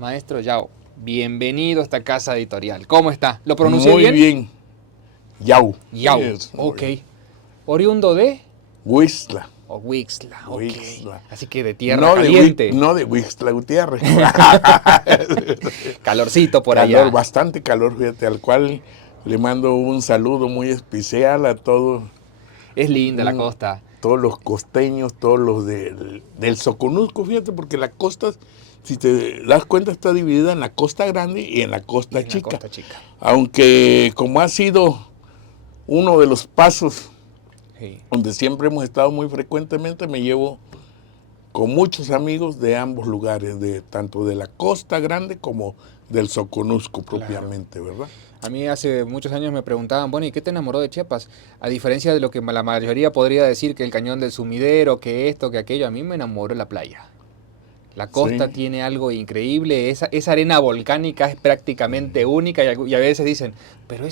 Maestro Yao, bienvenido a esta casa editorial. ¿Cómo está? ¿Lo pronuncié Muy bien? bien. Yau. Yao, Yes, ok. muy- ¿Oriundo de? Huixtla. O Huixla, ok. Huixla. Así que de tierra caliente. No de Huixtla Gutiérrez. Calorcito por Calor, allá. bastante calor, fíjate, al cual le mando un saludo muy especial a todos, Es linda la costa. todos los costeños, todos los del Soconusco, fíjate, porque la costa, si te das cuenta, está dividida en la costa grande y en la Y costa en la chica. costa chica. Aunque como ha sido uno de los pasos Sí. donde siempre hemos estado muy frecuentemente, me llevo con muchos amigos de ambos lugares, tanto de la Costa Grande como del Soconusco propiamente, ¿verdad? A mí hace muchos años me preguntaban, bueno, ¿y qué te enamoró de Chiapas? A diferencia de lo que la mayoría podría decir, que el cañón del Sumidero, que esto, que aquello, a mí me enamoró la playa. La costa Sí, tiene algo increíble, esa arena volcánica es prácticamente única y a veces dicen, pero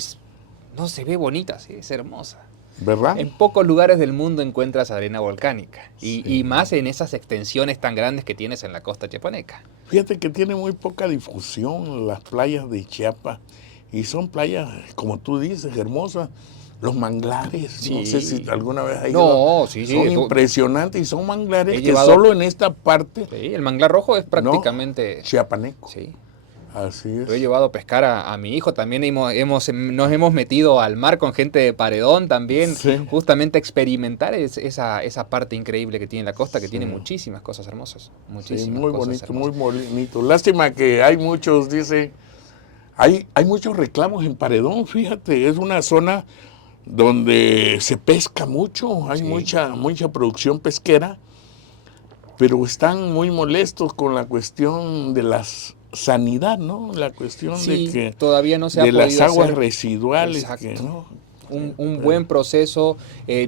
no se ve bonita, sí, es hermosa. ¿verdad? En pocos lugares del mundo encuentras arena volcánica y Sí. más en esas extensiones tan grandes que tienes en la costa chiapaneca. Fíjate que tiene muy poca difusión las playas de Chiapas y son playas, como tú dices, hermosas. Los manglares, no sé si Sí. alguna vez has ido, No, sí, sí. son impresionantes y son manglares He que llevado, solo en esta parte, sí, el manglar rojo es ¿no? prácticamente, Chiapaneco. sí. Así Lo he es. llevado a pescar a mi hijo, también nos hemos metido al mar con gente de Paredón también, Sí, justamente a experimentar esa parte increíble que tiene la costa, que tiene sí. muchísimas cosas hermosas, Sí, muchísimas muy cosas bonito, muy hermosas. bonito. Lástima que hay muchos, dice, hay muchos reclamos en Paredón, fíjate, es una zona donde se pesca mucho, hay Sí, mucha producción pesquera, pero están muy molestos con la cuestión de la sanidad, ¿no? La cuestión de sí, que todavía no se ha de las podido aguas hacer. residuales, que Exacto. no. Sí, Un pero buen proceso.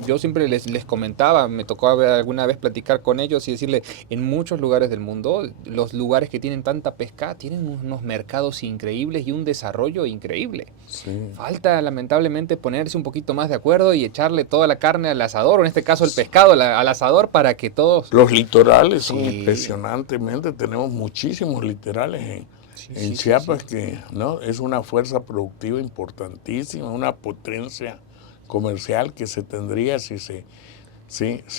Yo siempre les comentaba, me tocó alguna vez platicar con ellos y decirle, en muchos lugares del mundo, los lugares que tienen tanta pesca tienen unos mercados increíbles y un desarrollo increíble. sí. Falta lamentablemente ponerse un poquito más de acuerdo y echarle toda la carne al asador, o en este caso el pescado al asador para que todos... Los litorales son Sí, impresionantemente, tenemos muchísimos litorales sí, en sí, sí, sí. Chiapas que no es una fuerza productiva importantísima, una potencia comercial que se tendría si se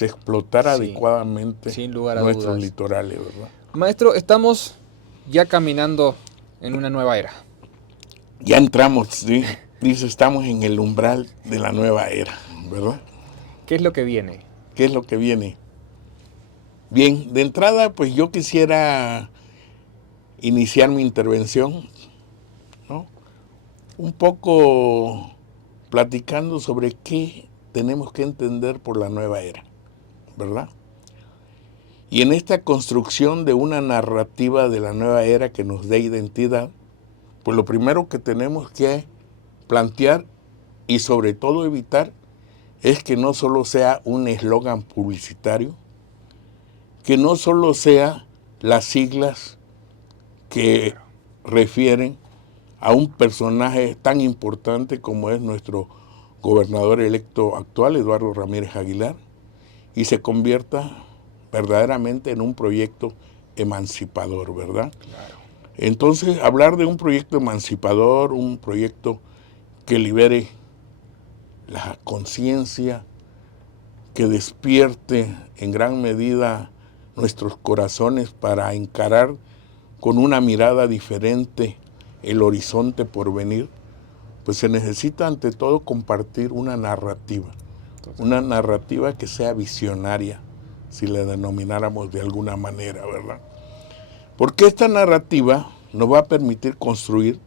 explotara Sí, adecuadamente sin lugar a nuestros dudas. litorales, ¿verdad? Maestro, estamos ya caminando en una nueva era. Ya entramos, sí, dice, estamos en el umbral de la nueva era, ¿verdad? ¿Qué es lo que viene? ¿Qué es lo que viene? Bien, de entrada, pues yo quisiera iniciar mi intervención, ¿no? Un poco platicando sobre qué tenemos que entender por la nueva era, ¿verdad? Y en esta construcción de una narrativa de la nueva era que nos dé identidad, pues lo primero que tenemos que plantear y sobre todo evitar es que no solo sea un eslogan publicitario, que no solo sea las siglas que refieren a un personaje tan importante como es nuestro gobernador electo actual, Eduardo Ramírez Aguilar, y se convierta verdaderamente en un proyecto emancipador, ¿verdad? Claro. Entonces, hablar de un proyecto emancipador, un proyecto que libere la conciencia, que despierte en gran medida nuestros corazones para encarar con una mirada diferente el horizonte por venir, pues se necesita ante todo compartir una narrativa que sea visionaria, si la denomináramos de alguna manera, ¿verdad? Porque esta narrativa nos va a permitir construir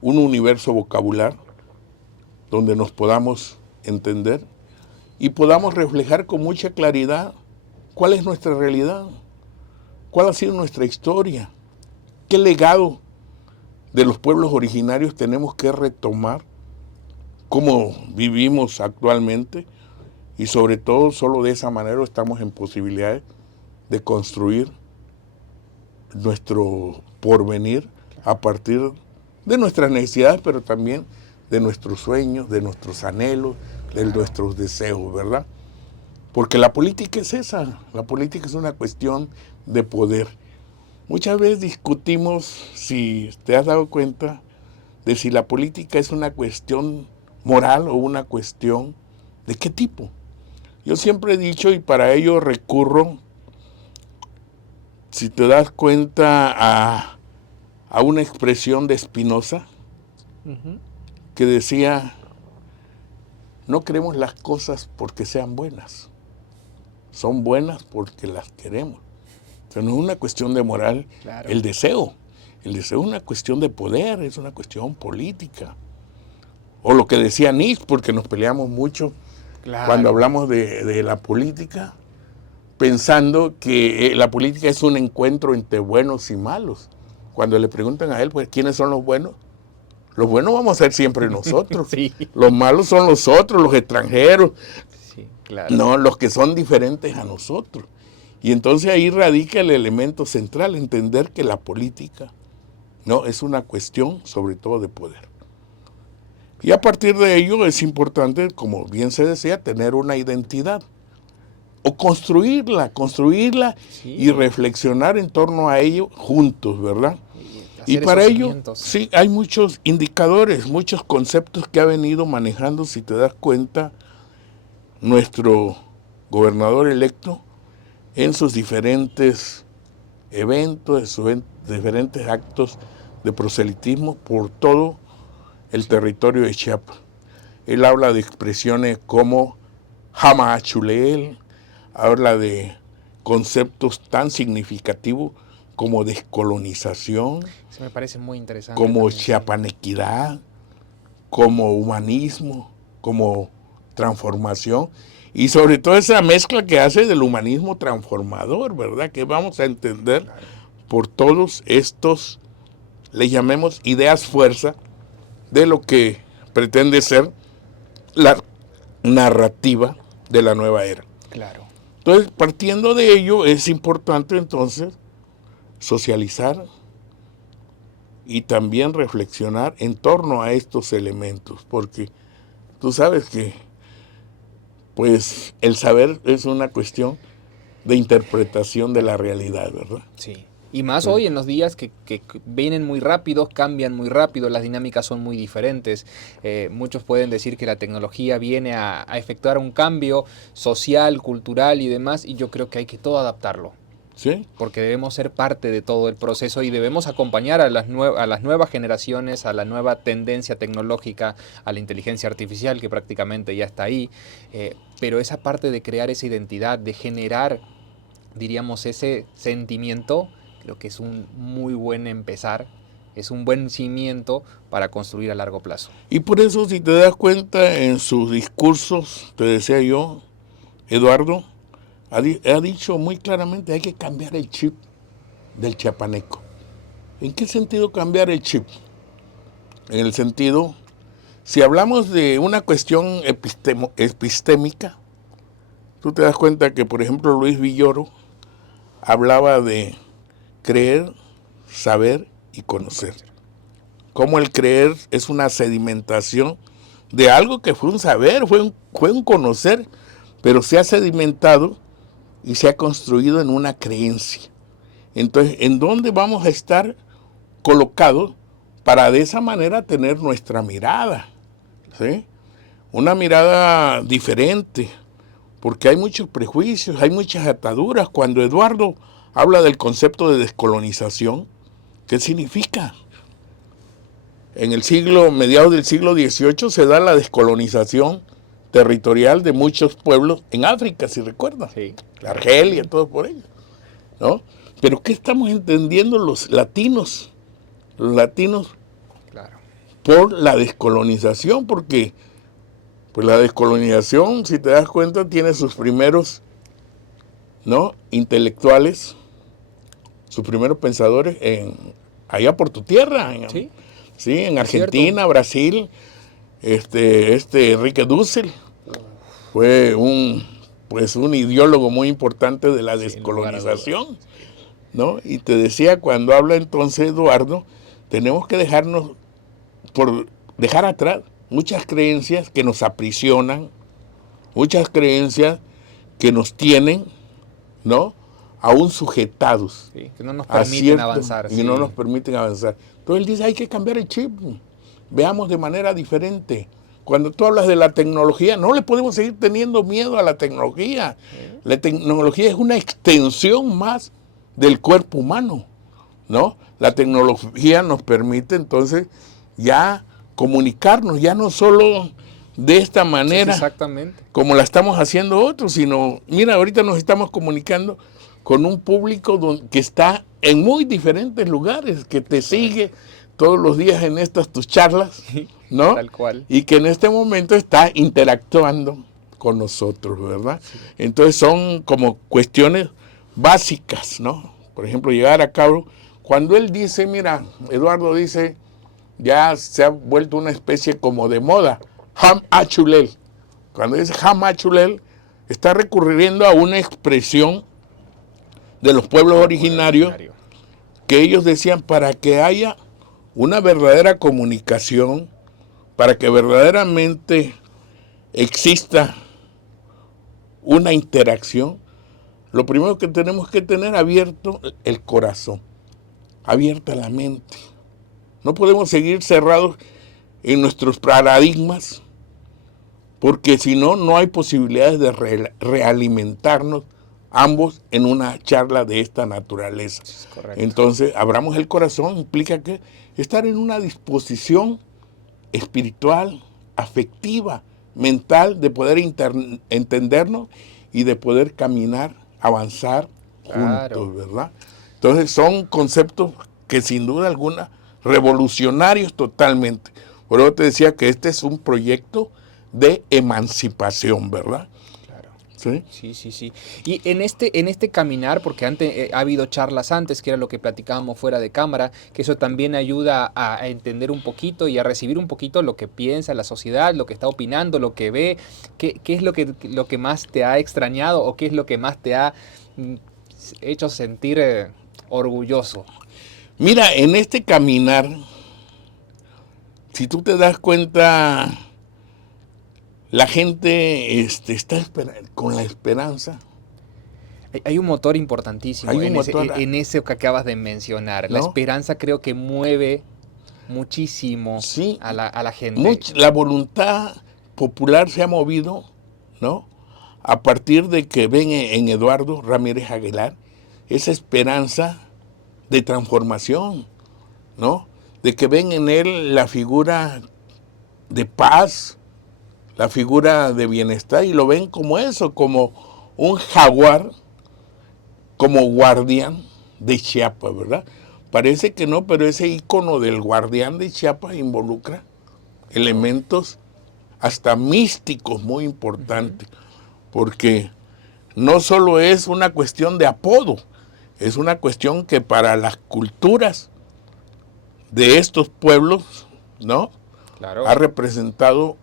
un universo vocabular donde nos podamos entender y podamos reflejar con mucha claridad cuál es nuestra realidad, cuál ha sido nuestra historia, qué legado de los pueblos originarios tenemos que retomar, cómo vivimos actualmente y sobre todo solo de esa manera estamos en posibilidades de construir nuestro porvenir a partir de nuestras necesidades, pero también de nuestros sueños, de nuestros anhelos, de nuestros deseos, ¿verdad? Porque la política es esa, la política es una cuestión de poder. Muchas veces discutimos, si te has dado cuenta, de si la política es una cuestión moral o una cuestión de qué tipo. Yo siempre he dicho, y para ello recurro, si te das cuenta, a una expresión de Spinoza, que decía, no queremos las cosas porque sean buenas, son buenas porque las queremos. O sea, no es una cuestión de moral, claro. El deseo es una cuestión de poder, es una cuestión política. O lo que decía Nietzsche, porque nos peleamos mucho, claro, cuando hablamos de la política, pensando que la política es un encuentro entre buenos y malos. Cuando le preguntan a él, pues, ¿quiénes son los buenos? Los buenos vamos a ser siempre nosotros. Sí. Los malos son los otros, los extranjeros. Sí, claro. No, los que son diferentes a nosotros. Y entonces ahí radica el elemento central, entender que la política no es una cuestión sobre todo de poder. Y a partir de ello es importante, como bien se decía, tener una identidad. O construirla sí, y reflexionar en torno a ello juntos, ¿verdad? Y para ello, sí, hay muchos indicadores, muchos conceptos que ha venido manejando, si te das cuenta, nuestro gobernador electo en sus diferentes eventos, en sus diferentes actos de proselitismo por todo el territorio de Chiapas. Él habla de expresiones como Jama Achuleel, habla de conceptos tan significativos como descolonización, eso me parece muy interesante, como chiapanequidad, como humanismo, como transformación, y sobre todo esa mezcla que hace del humanismo transformador, ¿verdad? Que vamos a entender por todos estos, le llamemos ideas fuerza, de lo que pretende ser la narrativa de la nueva era. Claro. Entonces, partiendo de ello, es importante entonces socializar y también reflexionar en torno a estos elementos, porque tú sabes que pues el saber es una cuestión de interpretación de la realidad, ¿verdad? Sí. Y más hoy en los días que vienen muy rápidos, cambian muy rápido, las dinámicas son muy diferentes. Muchos pueden decir que la tecnología viene a efectuar un cambio social, cultural y demás, y yo creo que hay que todo adaptarlo. ¿Sí? Porque debemos ser parte de todo el proceso y debemos acompañar a las nuevas generaciones, a la nueva tendencia tecnológica, a la inteligencia artificial que prácticamente ya está ahí. Pero esa parte de crear esa identidad, de generar, diríamos, ese sentimiento, creo que es un muy buen empezar, es un buen cimiento para construir a largo plazo. Y por eso, si te das cuenta, en sus discursos, te decía yo, Eduardo, ha dicho muy claramente, hay que cambiar el chip del chiapaneco. ¿En qué sentido cambiar el chip? En el sentido, si hablamos de una cuestión epistémica, tú te das cuenta que, por ejemplo, Luis Villoro hablaba de creer, saber y conocer. Como el creer es una sedimentación de algo que fue un saber, fue un conocer, pero se ha sedimentado y se ha construido en una creencia. Entonces, ¿en dónde vamos a estar colocados para de esa manera tener nuestra mirada? ¿Sí? Una mirada diferente, porque hay muchos prejuicios, hay muchas ataduras. Cuando Eduardo habla del concepto de descolonización, ¿qué significa? En el mediados del siglo XVIII se da la descolonización territorial de muchos pueblos en África, si recuerdan. Sí. Argelia, todo por ello, ¿no? Pero ¿qué estamos entendiendo los latinos? Los latinos, claro, por la descolonización, porque pues la descolonización, si te das cuenta, tiene sus primeros, ¿no?, intelectuales, sus primeros pensadores allá por tu tierra, en Argentina, Brasil. Enrique Dussel fue un ideólogo muy importante de la descolonización, ¿no? Y te decía, cuando habla entonces Eduardo, tenemos que dejar atrás muchas creencias que nos aprisionan, muchas creencias que nos tienen, ¿no?, aún sujetados Sí, que no nos a permiten cierto, avanzar. y Sí. no nos permiten avanzar. Entonces él dice, hay que cambiar el chip, veamos de manera diferente. Cuando tú hablas de la tecnología, no le podemos seguir teniendo miedo a la tecnología. La tecnología es una extensión más del cuerpo humano, ¿no? La tecnología nos permite entonces ya comunicarnos, ya no solo de esta Sí, manera exactamente. como la estamos haciendo otros, sino, mira, ahorita nos estamos comunicando con un público que está en muy diferentes lugares, que te sigue todos los días en estas tus charlas, ¿no? Tal cual. Y que en este momento está interactuando con nosotros, ¿verdad? Sí. Entonces son como cuestiones básicas, ¿no? Por ejemplo, llegar a cabo, cuando él dice, mira, Eduardo dice, ya se ha vuelto una especie como de moda, Ham Achulel. Cuando dice Ham Achulel, está recurriendo a una expresión de los pueblos originarios que ellos decían para que haya una verdadera comunicación, para que verdaderamente exista una interacción, lo primero que tenemos que tener abierto el corazón, abierta la mente. No podemos seguir cerrados en nuestros paradigmas, porque si no, no hay posibilidades de realimentarnos ambos en una charla de esta naturaleza. Es correcto. Entonces, abramos el corazón implica que estar en una disposición espiritual, afectiva, mental, de poder entendernos y de poder caminar, avanzar Claro. juntos, ¿verdad? Entonces, son conceptos que sin duda alguna, revolucionarios totalmente. Por eso te decía que este es un proyecto de emancipación, ¿verdad? Claro. ¿Sí? Sí, sí, sí. Y en este caminar, porque antes ha habido charlas antes, que era lo que platicábamos fuera de cámara, que eso también ayuda a entender un poquito y a recibir un poquito lo que piensa la sociedad, lo que está opinando, lo que ve, qué es lo que más te ha extrañado o qué es lo que más te ha hecho sentir orgulloso. Mira, en este caminar, si tú te das cuenta, la gente está con la esperanza. Hay un motor importantísimo Hay un en motor, en ese que acabas de mencionar. La ¿no? esperanza creo que mueve muchísimo Sí, a la gente. la voluntad popular se ha movido, ¿no? A partir de que ven en Eduardo Ramírez Aguilar esa esperanza de transformación, ¿no? De que ven en él la figura de paz, la figura de bienestar, y lo ven como eso, como un jaguar, como guardián de Chiapas, ¿verdad? Parece que no, pero ese icono del guardián de Chiapas involucra elementos hasta místicos muy importantes, porque no solo es una cuestión de apodo, es una cuestión que para las culturas de estos pueblos, ¿no? Claro. Ha representado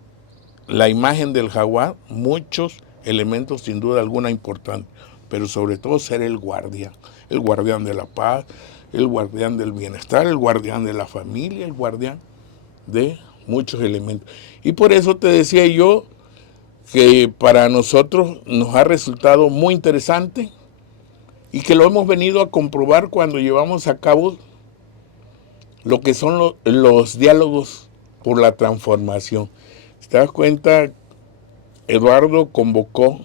la imagen del jaguar muchos elementos sin duda alguna importantes, pero sobre todo ser el guardián de la paz, el guardián del bienestar, el guardián de la familia, el guardián de muchos elementos. Y por eso te decía yo que para nosotros nos ha resultado muy interesante y que lo hemos venido a comprobar cuando llevamos a cabo lo que son los diálogos por la transformación. ¿Te das cuenta? Eduardo convocó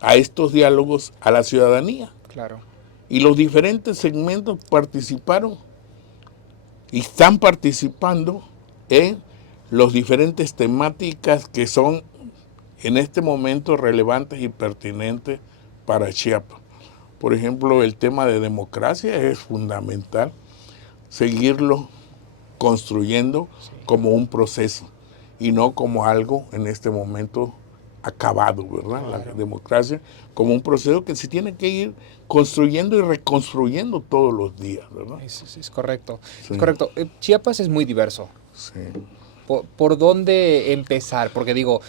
a estos diálogos a la ciudadanía. Claro. Y los diferentes segmentos participaron y están participando en las diferentes temáticas que son en este momento relevantes y pertinentes para Chiapas. Por ejemplo, el tema de democracia es fundamental, seguirlo construyendo como un proceso y no como algo en este momento acabado, ¿verdad? Claro. La democracia como un proceso que se tiene que ir construyendo y reconstruyendo todos los días, ¿verdad? Es correcto. Sí. Es correcto. Chiapas es muy diverso. Sí. ¿Por dónde empezar? Porque digo,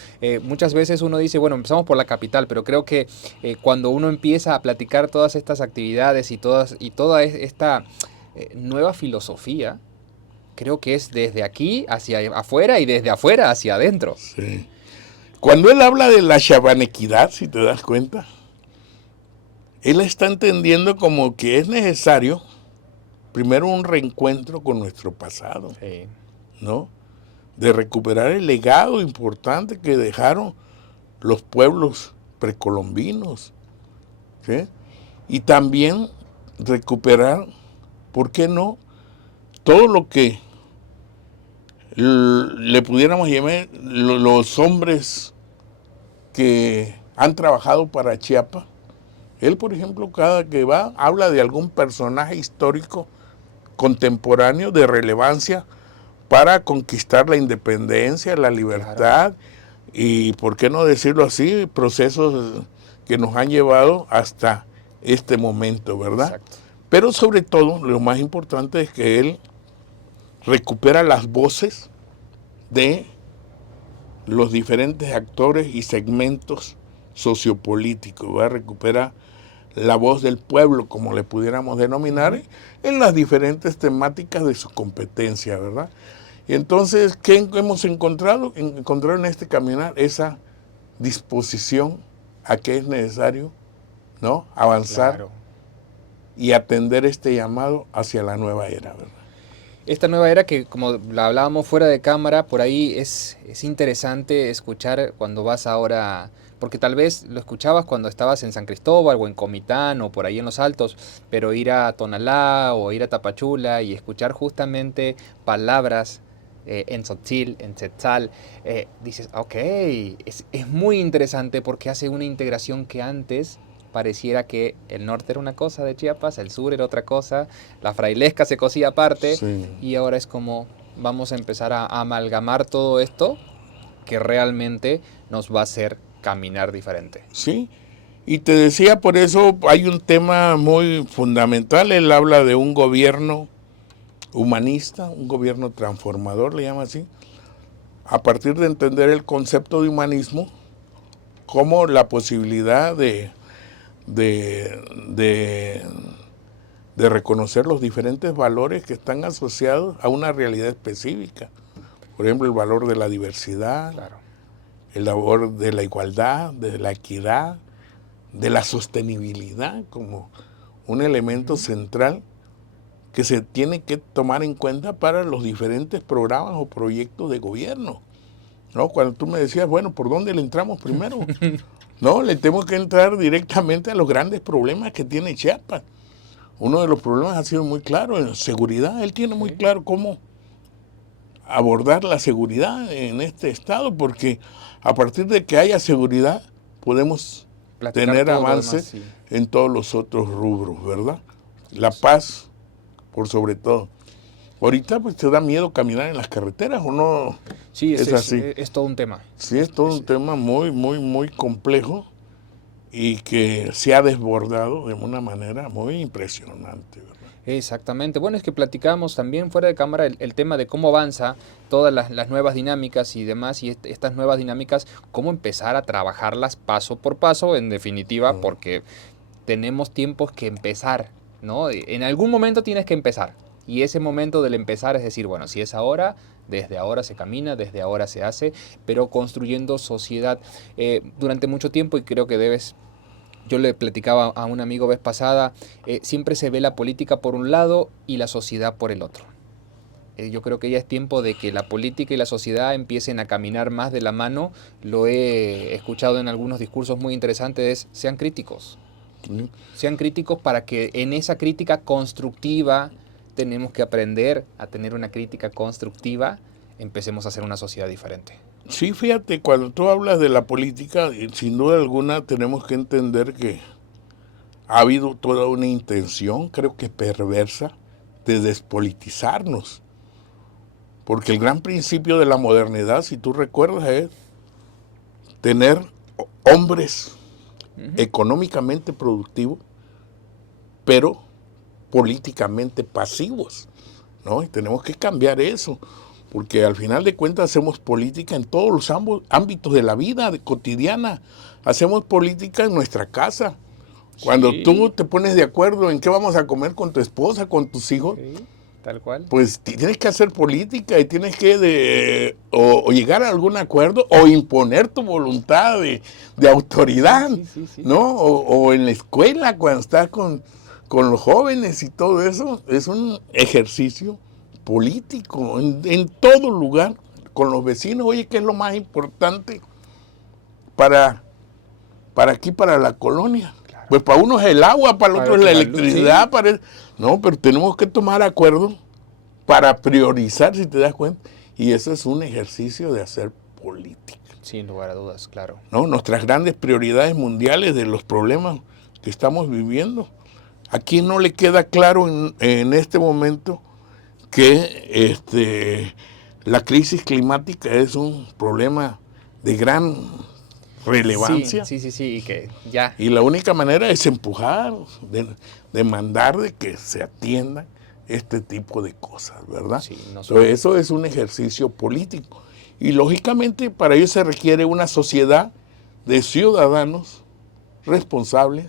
muchas veces uno dice, bueno, empezamos por la capital, pero creo que cuando uno empieza a platicar todas estas actividades y toda esta nueva filosofía, creo que es desde aquí hacia afuera y desde afuera hacia adentro. Sí. Cuando él habla de la chabanequidad, si te das cuenta, él está entendiendo como que es necesario primero un reencuentro con nuestro pasado, Sí. ¿no? De recuperar el legado importante que dejaron los pueblos precolombinos, ¿sí? Y también recuperar, ¿por qué no?, todo lo que le pudiéramos llamar los hombres que han trabajado para Chiapas. Él, por ejemplo, cada que va, habla de algún personaje histórico contemporáneo de relevancia para conquistar la independencia, la libertad, y, por qué no decirlo así, procesos que nos han llevado hasta este momento, ¿verdad? Exacto. Pero sobre todo, lo más importante es que él recupera las voces de los diferentes actores y segmentos sociopolíticos, ¿verdad? Recupera la voz del pueblo, como le pudiéramos denominar, en las diferentes temáticas de su competencia, ¿verdad? Y entonces, ¿qué hemos encontrado? Encontrar en este caminar esa disposición a que es necesario, ¿no?, avanzar, Claro. y atender este llamado hacia la nueva era, ¿verdad? Esta nueva era que, como la hablábamos fuera de cámara, por ahí es interesante escuchar cuando vas ahora, porque tal vez lo escuchabas cuando estabas en San Cristóbal o en Comitán o por ahí en los Altos, pero ir a Tonalá o ir a Tapachula y escuchar justamente palabras en tzotzil, en tzetzal, dices, ok, es muy interesante porque hace una integración que antes pareciera que el norte era una cosa de Chiapas, el sur era otra cosa, la frailesca se cosía aparte, Sí. y ahora es como vamos a empezar a amalgamar todo esto que realmente nos va a hacer caminar diferente. Sí, y te decía, por eso hay un tema muy fundamental. Él habla de un gobierno humanista, un gobierno transformador, le llama así, a partir de entender el concepto de humanismo como la posibilidad de, de, de reconocer los diferentes valores que están asociados a una realidad específica. Por ejemplo, el valor de la diversidad, Claro. el valor de la igualdad, de la equidad, de la sostenibilidad como un elemento central que se tiene que tomar en cuenta para los diferentes programas o proyectos de gobierno, ¿no? Cuando tú me decías, bueno, ¿por dónde le entramos primero? No, le tenemos que entrar directamente a los grandes problemas que tiene Chiapas. Uno de los problemas ha sido muy claro, en seguridad. Él tiene muy claro cómo abordar la seguridad en este estado, porque a partir de que haya seguridad podemos Platicar tener todo lo avances demás, sí. en todos los otros rubros, ¿verdad? La paz, por sobre todo. Ahorita pues te da miedo caminar en las carreteras, ¿o no? Sí, Es así. es todo un tema. Sí, es todo un tema muy, muy, muy complejo y que se ha desbordado de una manera muy impresionante, ¿verdad? Exactamente. Bueno, es que platicamos también fuera de cámara el tema de cómo avanza todas las nuevas dinámicas y demás, y estas nuevas dinámicas, cómo empezar a trabajarlas paso por paso, en definitiva, porque tenemos tiempos que empezar, ¿no? En algún momento tienes que empezar. Y ese momento del empezar es decir, bueno, si es ahora, desde ahora se camina, desde ahora se hace, pero construyendo sociedad durante mucho tiempo, y creo que debes. Yo le platicaba a un amigo vez pasada, siempre se ve la política por un lado y la sociedad por el otro. Yo creo que ya es tiempo de que la política y la sociedad empiecen a caminar más de la mano. Lo he escuchado en algunos discursos muy interesantes, sean críticos. ¿Sí? Sean críticos para que en esa crítica constructiva, tenemos que aprender a tener una crítica constructiva, empecemos a hacer una sociedad diferente. Sí, fíjate, cuando tú hablas de la política, sin duda alguna tenemos que entender que ha habido toda una intención, creo que perversa, de despolitizarnos. Porque el gran principio de la modernidad, si tú recuerdas, es tener hombres económicamente productivos, pero políticamente pasivos, ¿no? Y tenemos que cambiar eso, porque al final de cuentas hacemos política en todos los ámbitos de la vida cotidiana. Hacemos política en nuestra casa. Cuando tú te pones de acuerdo en qué vamos a comer con tu esposa, con tus hijos, Tal cual. pues tienes que hacer política y tienes que o llegar a algún acuerdo o imponer tu voluntad de autoridad, Sí, sí, sí, sí. ¿no? O en la escuela cuando estás con los jóvenes y todo eso, es un ejercicio político en todo lugar, con los vecinos. Oye, ¿qué es lo más importante para, para aquí, para la colonia? Claro. Pues para uno es el agua, para el Para otro es otro la la luz, electricidad, sí. no, pero tenemos que tomar acuerdos para priorizar, si te das cuenta. Y eso es un ejercicio de hacer política, Sin lugar a dudas, claro. ¿no? Nuestras grandes prioridades mundiales de los problemas que estamos viviendo. ¿A quién no le queda claro en este momento que la crisis climática es un problema de gran Sí, relevancia? sí, sí, sí, y que ya. Y la única manera es empujar, demandar de que se atiendan este tipo de cosas, ¿verdad? Sí, no Entonces, eso es un ejercicio político. Y lógicamente para ello se requiere una sociedad de ciudadanos responsables,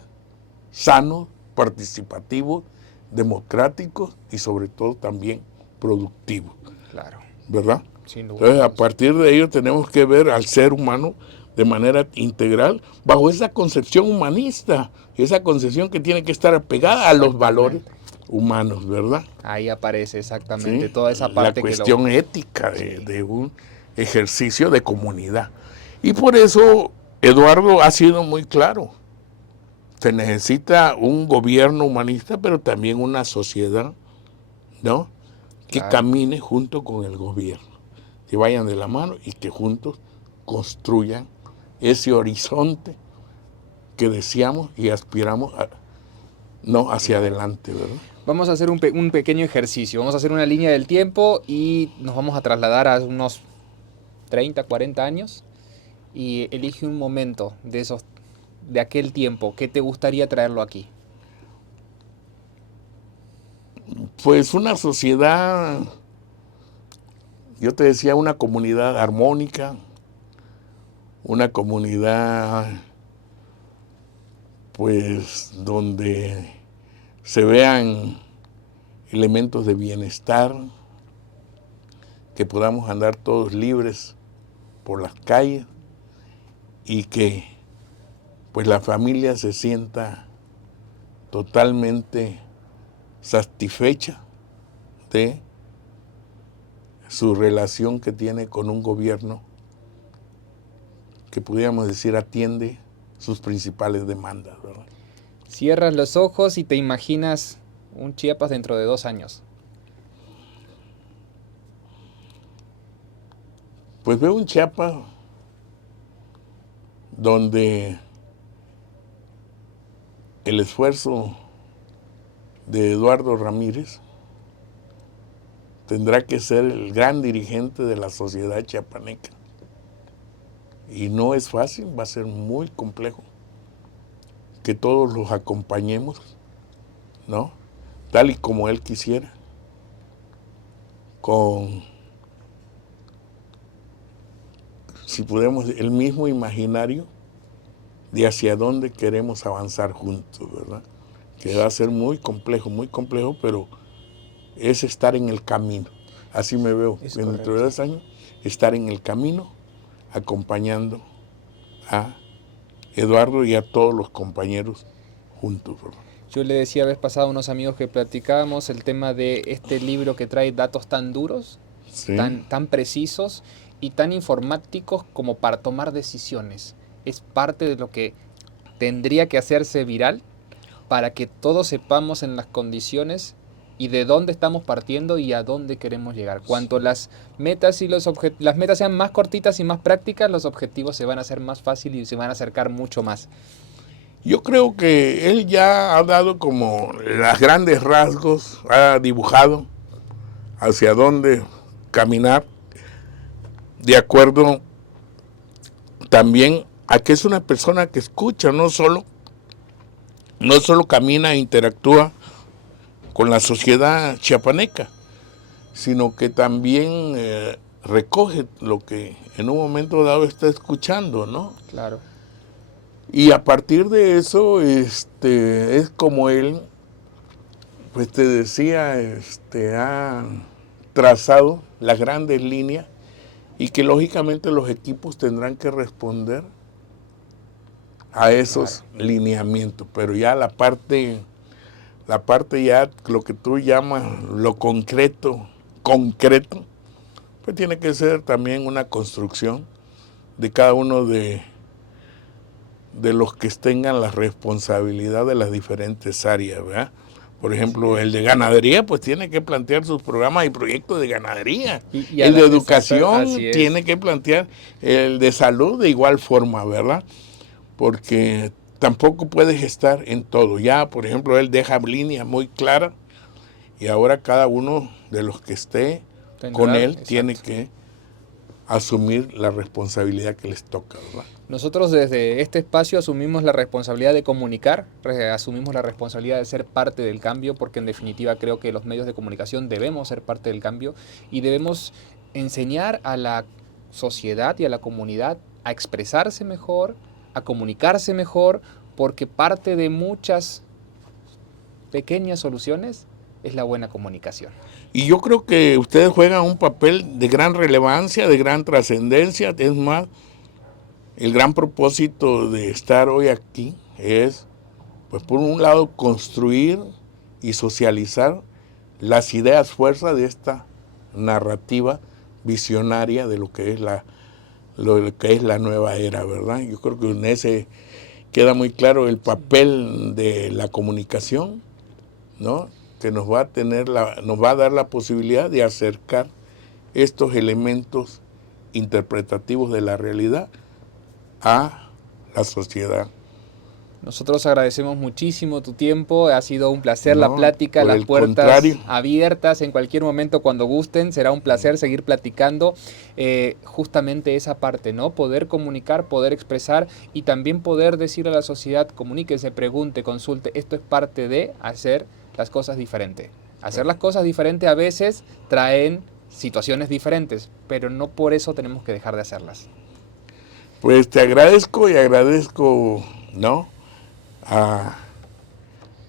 sanos, participativos, democráticos y sobre todo también productivos, Claro, ¿verdad? sin lugar a Entonces, a dudas. partir de ello tenemos que ver al ser humano de manera integral, bajo esa concepción humanista, esa concepción que tiene que estar apegada a los valores Exactamente. humanos, ¿verdad? Ahí aparece exactamente ¿Sí? toda esa La parte que lo... cuestión ética Sí, de un ejercicio de comunidad. Y por eso Eduardo ha sido muy claro. Se necesita un gobierno humanista, pero también una sociedad, ¿no? Que claro. camine junto con el gobierno, que vayan de la mano y que juntos construyan ese horizonte que deseamos y aspiramos no hacia Claro. adelante, ¿verdad? Vamos a hacer un pequeño ejercicio. Vamos a hacer una línea del tiempo y nos vamos a trasladar a unos 30, 40 años. Y elige un momento de esos, de aquel tiempo. ¿Qué te gustaría traerlo aquí? Pues una sociedad, yo te decía, una comunidad armónica, una comunidad pues donde se vean elementos de bienestar, que podamos andar todos libres por las calles y que pues la familia se sienta totalmente satisfecha de su relación que tiene con un gobierno que pudiéramos decir atiende sus principales demandas, ¿verdad? Cierras los ojos y te imaginas un Chiapas dentro de 2 años. Pues veo un Chiapas donde el esfuerzo de Eduardo Ramírez tendrá que ser el gran dirigente de la sociedad chiapaneca. Y no es fácil, va a ser muy complejo que todos los acompañemos, ¿no? Tal y como él quisiera, con, si podemos, el mismo imaginario de hacia dónde queremos avanzar juntos, ¿verdad? Que va a ser muy complejo, pero es estar en el camino. Así me veo, Es dentro correcto. de 2 años, estar en el camino, acompañando a Eduardo y a todos los compañeros juntos, ¿verdad? Yo le decía a vez pasado a unos amigos que platicábamos el tema de este libro que trae datos tan duros, Sí. tan precisos y tan informáticos como para tomar decisiones. Es parte de lo que tendría que hacerse viral para que todos sepamos en las condiciones y de dónde estamos partiendo y a dónde queremos llegar. Cuanto las metas y las metas sean más cortitas y más prácticas, los objetivos se van a hacer más fáciles y se van a acercar mucho más. Yo creo que él ya ha dado como los grandes rasgos, ha dibujado hacia dónde caminar, de acuerdo también a que es una persona que escucha, no solo camina e interactúa con la sociedad chiapaneca, sino que también recoge lo que en un momento dado está escuchando, ¿no? Claro. Y a partir de eso, es como él Pues te decía, han trazado las grandes líneas y que lógicamente los equipos tendrán que responder a esos lineamientos, pero ya la parte ya, lo que tú llamas lo concreto, pues tiene que ser también una construcción de cada uno de los que tengan la responsabilidad de las diferentes áreas, ¿verdad? Por ejemplo, el de ganadería, pues tiene que plantear sus programas y proyectos de ganadería. Y El de la educación tiene que plantear, el de salud de igual forma, ¿verdad? Porque tampoco puedes estar en todo. Ya, por ejemplo, él deja líneas muy claras y ahora cada uno de los que esté con él tiene que asumir la responsabilidad que les toca, ¿verdad? Nosotros desde este espacio asumimos la responsabilidad de comunicar, asumimos la responsabilidad de ser parte del cambio, porque en definitiva creo que los medios de comunicación debemos ser parte del cambio y debemos enseñar a la sociedad y a la comunidad a expresarse mejor, a comunicarse mejor, porque parte de muchas pequeñas soluciones es la buena comunicación. Y yo creo que ustedes juegan un papel de gran relevancia, de gran trascendencia. Es más, el gran propósito de estar hoy aquí es, pues por un lado, construir y socializar las ideas fuerza de esta narrativa visionaria de lo que es la nueva era, ¿verdad? Yo creo que en ese queda muy claro el papel de la comunicación, ¿no? Que nos va a dar la posibilidad de acercar estos elementos interpretativos de la realidad a la sociedad. Nosotros agradecemos muchísimo tu tiempo, ha sido un placer la plática, las puertas abiertas en cualquier momento cuando gusten, será un placer seguir platicando justamente esa parte, ¿no? Poder comunicar, poder expresar y también poder decir a la sociedad, comuníquese, pregunte, consulte, esto es parte de hacer las cosas diferentes. Hacer las cosas diferentes a veces traen situaciones diferentes, pero no por eso tenemos que dejar de hacerlas. Pues te agradezco y agradezco, ¿no?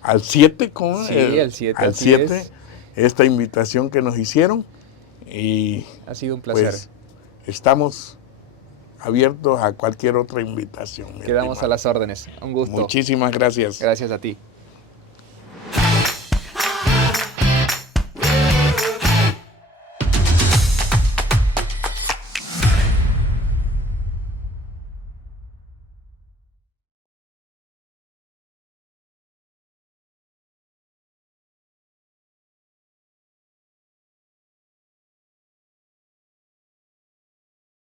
Al 7, ¿cómo? Sí, al 7, esta invitación que nos hicieron y ha sido un placer. Pues, estamos abiertos a cualquier otra invitación. Quedamos a las órdenes. Un gusto. Muchísimas gracias. Gracias a ti.